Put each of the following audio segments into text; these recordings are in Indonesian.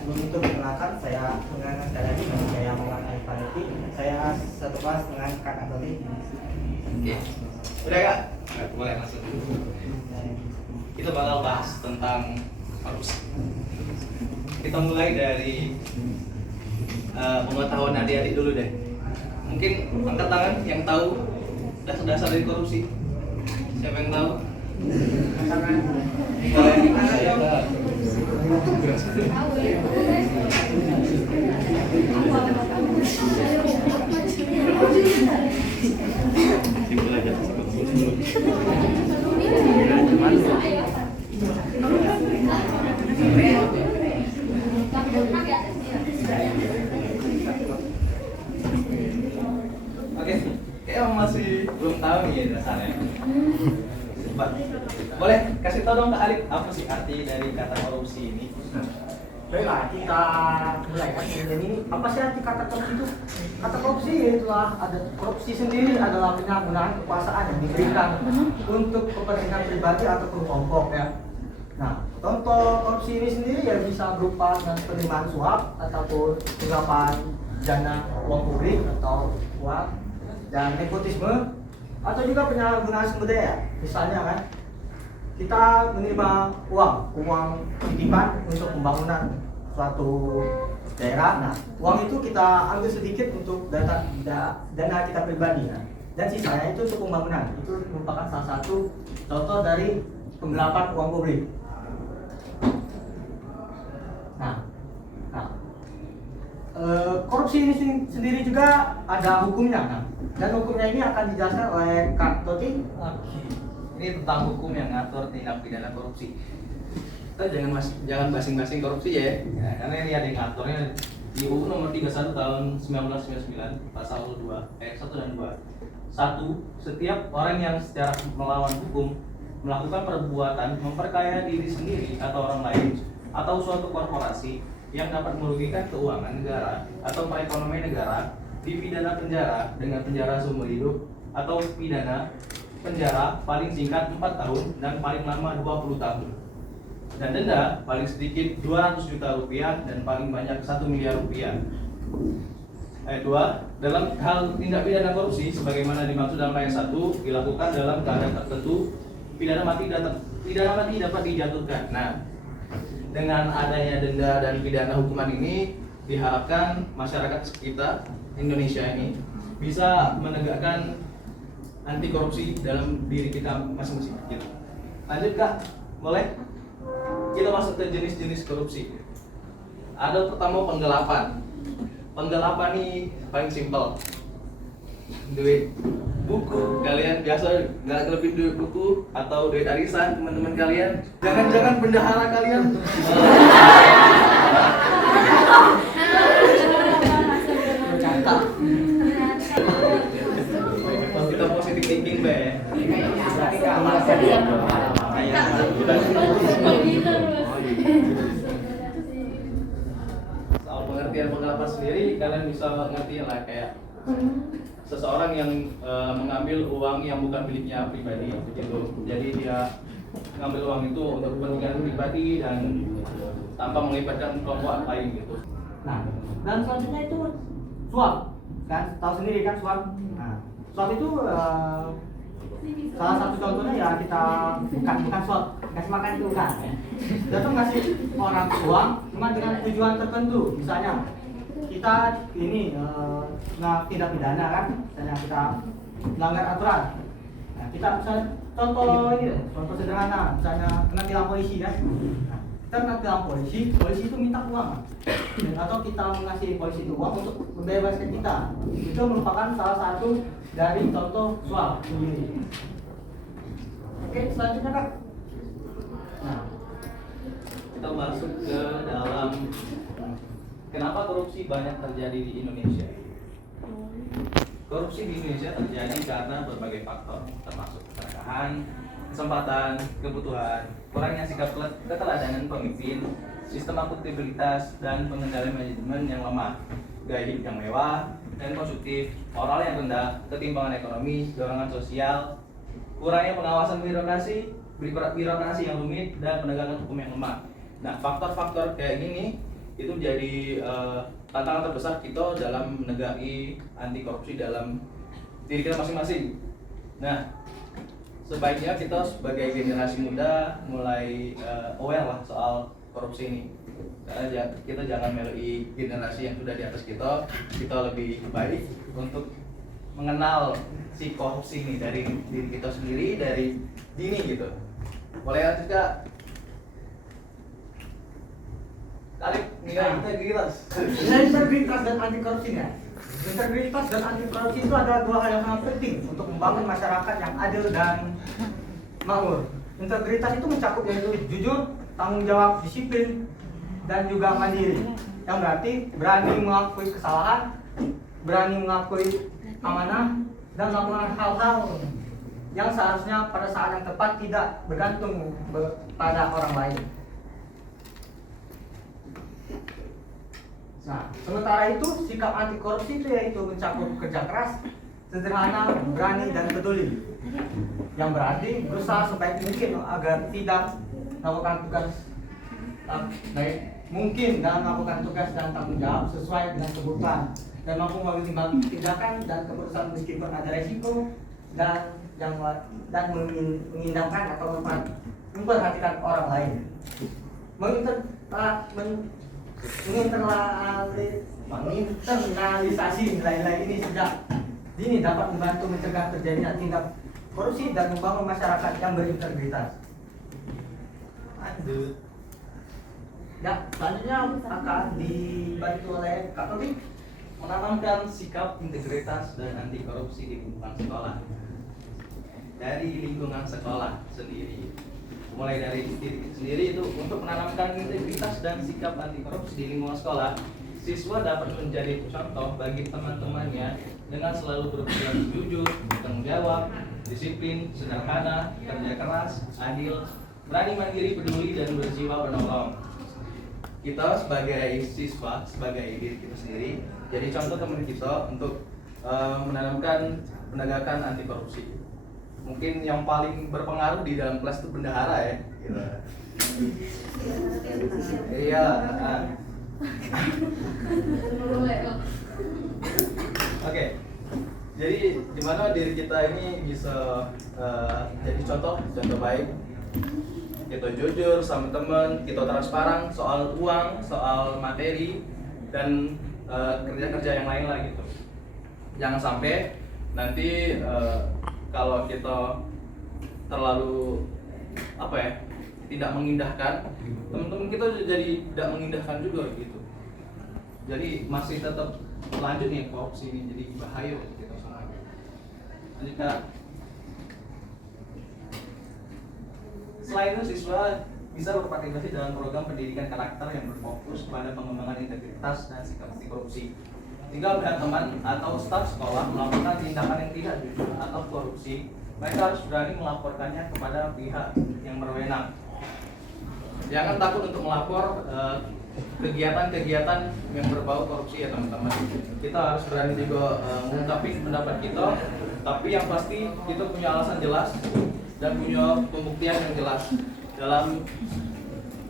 sebelum itu perkenalkan, saya mengenalkan sekali lagi nama saya Muhammad Arif Fanuti. Saya satu kelas dengan Kak Antoni. Oke, udah Kak? Boleh langsung. Kita bakal bahas tentang korupsi. Kita mulai dari pengetahuan adik-adik dulu deh. Mungkin angkat tangan yang tahu dasar-dasar dari korupsi. Siapa yang tahu? Saya tahu. Oke, kayak masih belum tahu nih dasarnya. Boleh kasih tahu dong Kak Alif, apa sih arti dari kata korupsi ini? Baiklah, kita mulai kan. Jadi apa sih arti kata korupsi itu? Kata korupsi itulah ada korupsi sendiri adalah penyalahgunaan kekuasaan yang diberikan untuk kepentingan pribadi atau kelompok ya. Nah, contoh korupsi ini sendiri ya bisa berupa penerimaan suap ataupun penggelapan dana uang publik atau uang dan nepotisme atau juga penyalahgunaan sumber daya. Misalnya kan kita menerima uang titipan untuk pembangunan suatu daerah. Nah, uang itu kita ambil sedikit untuk dana kita pribadi, nah, dan sisanya itu untuk pembangunan. Itu merupakan salah satu contoh dari penggelapan uang publik. Korupsi ini sendiri juga ada hukumnya, nah, dan hukumnya ini akan dijelaskan oleh Kak Toti. Ini tentang hukum yang ngatur tindak pidana korupsi. Kita jangan basing-basing korupsi ya, karena ini ada yang ngaturnya di UU nomor 31 tahun 1999 pasal 2 ayat 1 dan 2. 1. Setiap orang yang secara melawan hukum melakukan perbuatan memperkaya diri sendiri atau orang lain atau suatu korporasi yang dapat merugikan keuangan negara atau perekonomian negara dipidana penjara dengan penjara seumur hidup atau pidana penjara paling singkat 4 tahun dan paling lama 20 tahun, dan denda paling sedikit 200 juta rupiah dan paling banyak 1 miliar rupiah. Ayat 2. Dalam hal tindak pidana korupsi sebagaimana dimaksud dalam ayat 1 dilakukan dalam keadaan tertentu, pidana mati dapat dijatuhkan. Nah, dengan adanya denda dan pidana hukuman ini diharapkan masyarakat kita Indonesia ini bisa menegakkan anti korupsi dalam diri kita masing-masing. Lanjut Kak, boleh? Kita masuk ke jenis-jenis korupsi. Ada pertama penggelapan. Penggelapan ini paling simpel. Duit buku, kalian biasa nggak ngelebihin duit buku atau duit arisan teman-teman kalian. Jangan-jangan bendahara kalian. Kita positif thinking be. Soal pengertian penggelapan sendiri, kalian bisa ngerti lah kayak seseorang yang mengambil uang yang bukan miliknya pribadi begitu. Jadi dia mengambil uang itu untuk kepentingan pribadi dan tanpa melibatkan kelompok lain gitu. Nah, dan selanjutnya itu suap, kan tahu sendiri kan suap. Nah, suap itu salah satu contohnya ya kita bukan suap, kasih makan itu bukan. Dia tuh ngasih orang uang cuma dengan tujuan tertentu, misalnya kita ini tindak pidana kan, misalnya kita melanggar aturan. Nah, kita misalnya contoh sederhana, misalnya kena tilang polisi kan. Nah, kita kena tilang polisi itu minta uang kan? Atau kita mengasih polisi itu uang untuk membebaskan kita. Itu merupakan salah satu dari contoh suap sendiri. Oke, selanjutnya Kak. Nah, Kita masuk ke dalam kenapa korupsi banyak terjadi di Indonesia. Korupsi di Indonesia terjadi karena berbagai faktor, termasuk keserakahan, kesempatan, kebutuhan, kurangnya sikap keteladanan pemimpin, sistem akuntabilitas, dan pengendalian manajemen yang lemah, gaya hidup yang mewah dan konsumtif, moral yang rendah, ketimpangan ekonomi, dorongan sosial, kurangnya pengawasan birokrasi yang rumit, dan penegakan hukum yang lemah. Nah, faktor-faktor kayak gini itu menjadi tantangan terbesar kita dalam menegaki anti korupsi dalam diri kita masing-masing. Nah, sebaiknya kita sebagai generasi muda mulai aware lah soal korupsi ini. Karena kita jangan melui generasi yang sudah di atas kita lebih baik untuk mengenal si korupsi ini dari diri kita sendiri, dari dini gitu. Boleh lanjut Kak? Tarik nilai integritas. Nilai integritas dan anti korupsi ya. Integritas dan anti korupsi itu adalah dua hal yang sangat penting untuk membangun masyarakat yang adil dan makmur. Integritas itu mencakup yaitu jujur, tanggung jawab, disiplin, dan juga mandiri. Yang berarti berani mengakui kesalahan, berani mengakui amanah, dan melakukan hal-hal yang seharusnya pada saat yang tepat tidak bergantung pada orang lain. Nah, sementara itu sikap anti korupsi itu yaitu mencakup kerja keras, sederhana, berani, dan peduli. Yang berarti berusaha sebaik mungkin agar tidak melakukan tugas baik mungkin dalam melakukan tugas dan tanggung jawab sesuai dengan kebutuhan dan mampu mempertimbangkan tindakan dan keputusan meskipun ada resiko dan mengindahkan atau memperhatikan orang lain. Menginternalisasi nilai-nilai ini sejak dini dapat membantu mencegah terjadinya tindak korupsi dan membangun masyarakat yang berintegritas. Lanjut. Ya, selanjutnya akan dibantu oleh Kak Tobi. Menanamkan sikap integritas dan anti korupsi di lingkungan sekolah. Dari lingkungan sekolah sendiri, mulai dari diri sendiri itu untuk menanamkan integritas dan sikap anti korupsi di lingkungan sekolah, siswa dapat menjadi contoh bagi teman-temannya dengan selalu berperilaku jujur, bertanggung jawab, disiplin, sederhana, kerja keras, adil, berani mandiri, peduli, dan berjiwa penolong. Kita sebagai siswa, sebagai diri kita sendiri, jadi contoh teman kita untuk menanamkan penegakan anti korupsi. Mungkin yang paling berpengaruh di dalam kelas itu bendahara ya. Iya. Oke. Jadi gimana diri kita ini bisa jadi contoh baik. Kita jujur sama teman, kita transparan soal uang, soal materi, dan kerja-kerja yang lain lah gitu. Jangan sampai nanti kalau kita terlalu tidak mengindahkan, teman-teman kita jadi tidak mengindahkan juga gitu. Jadi masih tetap lanjut nih korupsi ini, jadi bahaya untuk kita semua. Lanjut Kak. Selain itu, siswa bisa berpartisipasi dalam program pendidikan karakter yang berfokus pada pengembangan integritas dan sikap anti korupsi. Jika melihat teman atau staf sekolah melakukan tindakan yang tidak jujur atau korupsi, mereka harus berani melaporkannya kepada pihak yang berwenang. Jangan takut untuk melapor kegiatan-kegiatan yang berbau korupsi ya teman-teman. Kita harus berani juga mengungkapkan pendapat kita, tapi yang pasti kita punya alasan jelas dan punya pembuktian yang jelas dalam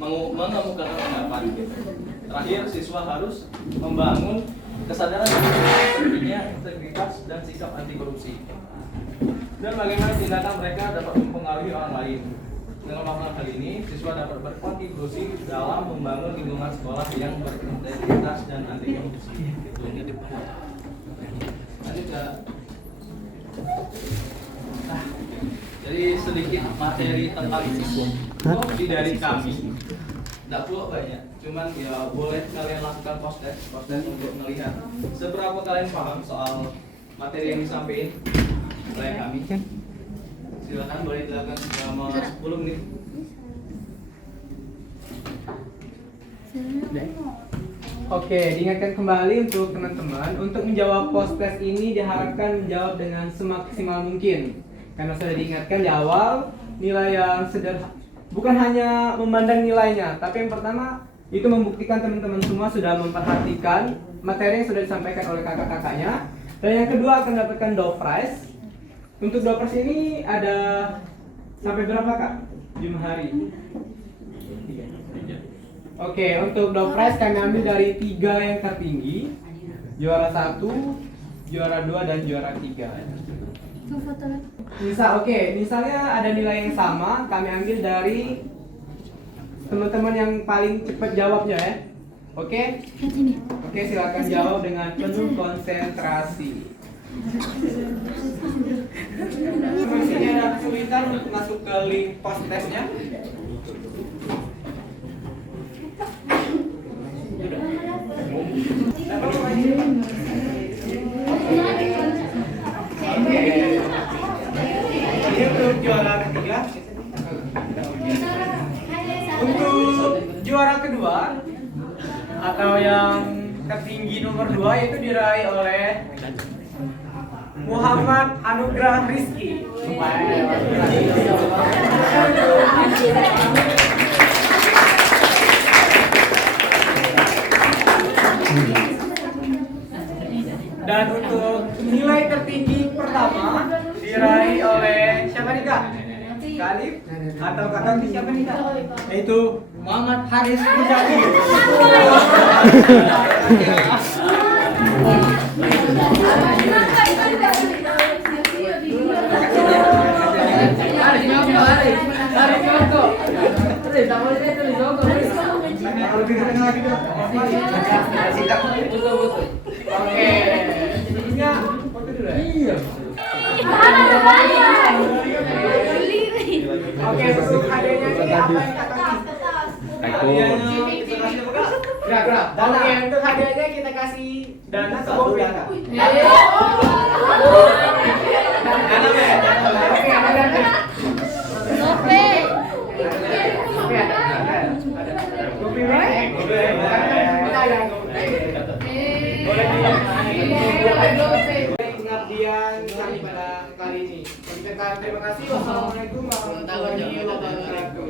menemukan pendapat. Terakhir, siswa harus membangun kesadaran pentingnya integritas dan sikap anti korupsi, dan bagaimana tindakan mereka dapat mempengaruhi orang lain. Dengan melakukan hal ini, siswa dapat berkontribusi dalam membangun lingkungan sekolah yang berintegritas dan anti korupsi. Lanjut Kak. Jadi sedikit materi tentang korupsi dari kami. Tidak perlu banyak, cuman ya boleh kalian lakukan post-test untuk melihat seberapa kalian paham soal materi yang disampaikan oleh kami. Silakan boleh dilakukan selama 10 menit. Oke, diingatkan kembali untuk teman-teman untuk menjawab post-test ini diharapkan menjawab dengan semaksimal mungkin. Karena sudah diingatkan di awal, nilai yang sederhana bukan hanya memandang nilainya, tapi yang pertama itu membuktikan teman-teman semua sudah memperhatikan materi yang sudah disampaikan oleh kakak-kakaknya. Dan yang kedua akan mendapatkan door prize. Untuk door prize ini ada sampai berapa Kak? 5 hari. Oke, untuk door prize kami ambil dari 3 yang tertinggi. Juara 1, juara 2 dan juara 3. Misalnya ada nilai yang sama, kami ambil dari teman-teman yang paling cepat jawabnya ya. Oke? Oke, silakan jawab dengan penuh konsentrasi. Di sini ada kesulitan untuk masuk ke link post testnya. Ini untuk juara ketiga. Untuk juara kedua atau yang tertinggi nomor 2 itu diraih oleh Muhammad Anugrah Rizky. Dan untuk nilai tertinggi pertama diraih oleh siapa nih Kak? Kalif atau kakak siapa nih Kak? Yaitu Muhammad Haris Mujahid. Oke, sebelumnya foto dulu ya? Iya. Oke, untuk hadiahnya ini apa yang Kak kasih? Gerak. Oke, untuk hadiahnya kita kasih dana ke Bobi. Pengabdian kami pada kali ini. Terima kasih. Wassalamualaikum warahmatullahi wabarakatuh.